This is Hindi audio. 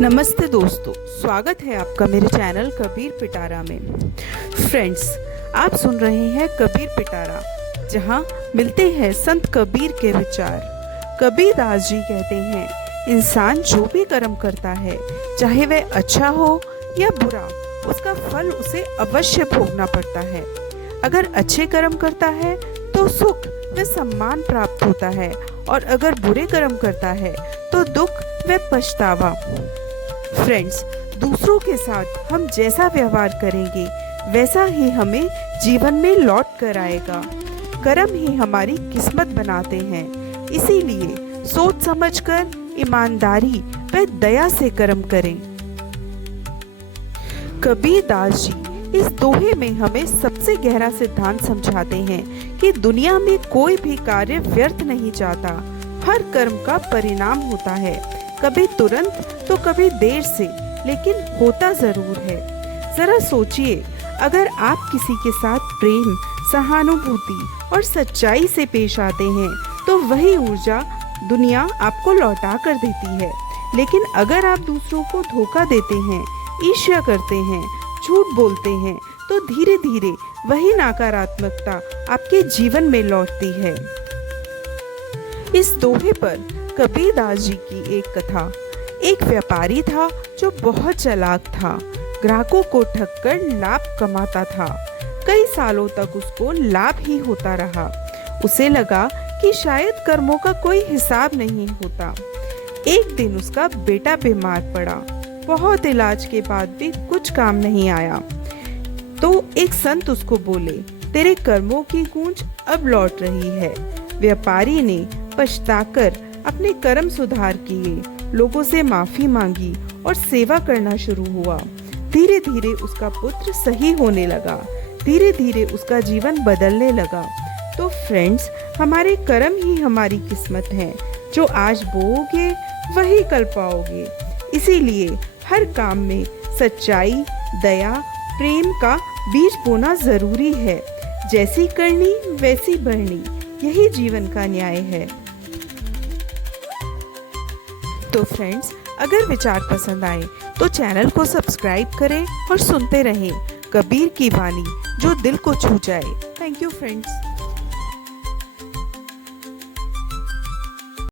नमस्ते दोस्तों, स्वागत है आपका मेरे चैनल कबीर पिटारा में। फ्रेंड्स, आप सुन रहे हैं कबीर पिटारा, जहां मिलते हैं संत कबीर के विचार। कबीर दास जी कहते हैं, इंसान जो भी कर्म करता है, चाहे वह अच्छा हो या बुरा, उसका फल उसे अवश्य भोगना पड़ता है। अगर अच्छे कर्म करता है तो सुख व सम्मान प्राप्त होता है, और अगर बुरे कर्म करता है तो दुख व पछतावा। फ्रेंड्स, दूसरों के साथ हम जैसा व्यवहार करेंगे वैसा ही हमें जीवन में लौट कर आएगा। कर्म ही हमारी किस्मत बनाते हैं, इसीलिए सोच समझकर ईमानदारी व दया से कर्म करें। कबीर दास जी इस दोहे में हमें सबसे गहरा सिद्धांत समझाते हैं कि दुनिया में कोई भी कार्य व्यर्थ नहीं जाता। हर कर्म का परिणाम होता है, कभी तुरंत तो कभी देर से, लेकिन होता जरूर है। जरा सोचिए, अगर आप किसी के साथ प्रेम, सहानुभूति और सच्चाई से पेश आते हैं तो वही ऊर्जा दुनिया आपको लौटा कर देती है। लेकिन अगर आप दूसरों को धोखा देते हैं, ईर्ष्या करते हैं, झूठ बोलते हैं, तो धीरे धीरे वही नकारात्मकता आपके जीवन में लौटती है। इस दोहे पर कबीर दास जी की एक कथा। एक व्यापारी था जो बहुत चालाक था, ग्राहकों को ठगकर लाभ कमाता था। कई सालों तक उसको लाभ ही होता रहा। उसे लगा कि शायद कर्मों का कोई हिसाब नहीं होता। एक दिन उसका बेटा बीमार पड़ा। बहुत इलाज के बाद भी कुछ काम नहीं आया। तो एक संत उसको बोले, तेरे कर्मों की गूंज अब लौट रही है। व्यापारी ने पछताकर अपने कर्म सुधार किए, लोगों से माफी मांगी और सेवा करना शुरू हुआ। धीरे धीरे उसका पुत्र सही होने लगा, धीरे धीरे उसका जीवन बदलने लगा। तो फ्रेंड्स, हमारे कर्म ही हमारी किस्मत है। जो आज बोओगे वही कल पाओगे। इसीलिए हर काम में सच्चाई, दया, प्रेम का बीज बोना जरूरी है। जैसी करनी वैसी बढ़नी, यही जीवन का न्याय है। तो फ्रेंड्स, अगर विचार पसंद आए तो चैनल को सब्सक्राइब करें और सुनते रहें कबीर की वाणी जो दिल को छू जाए। Thank you friends.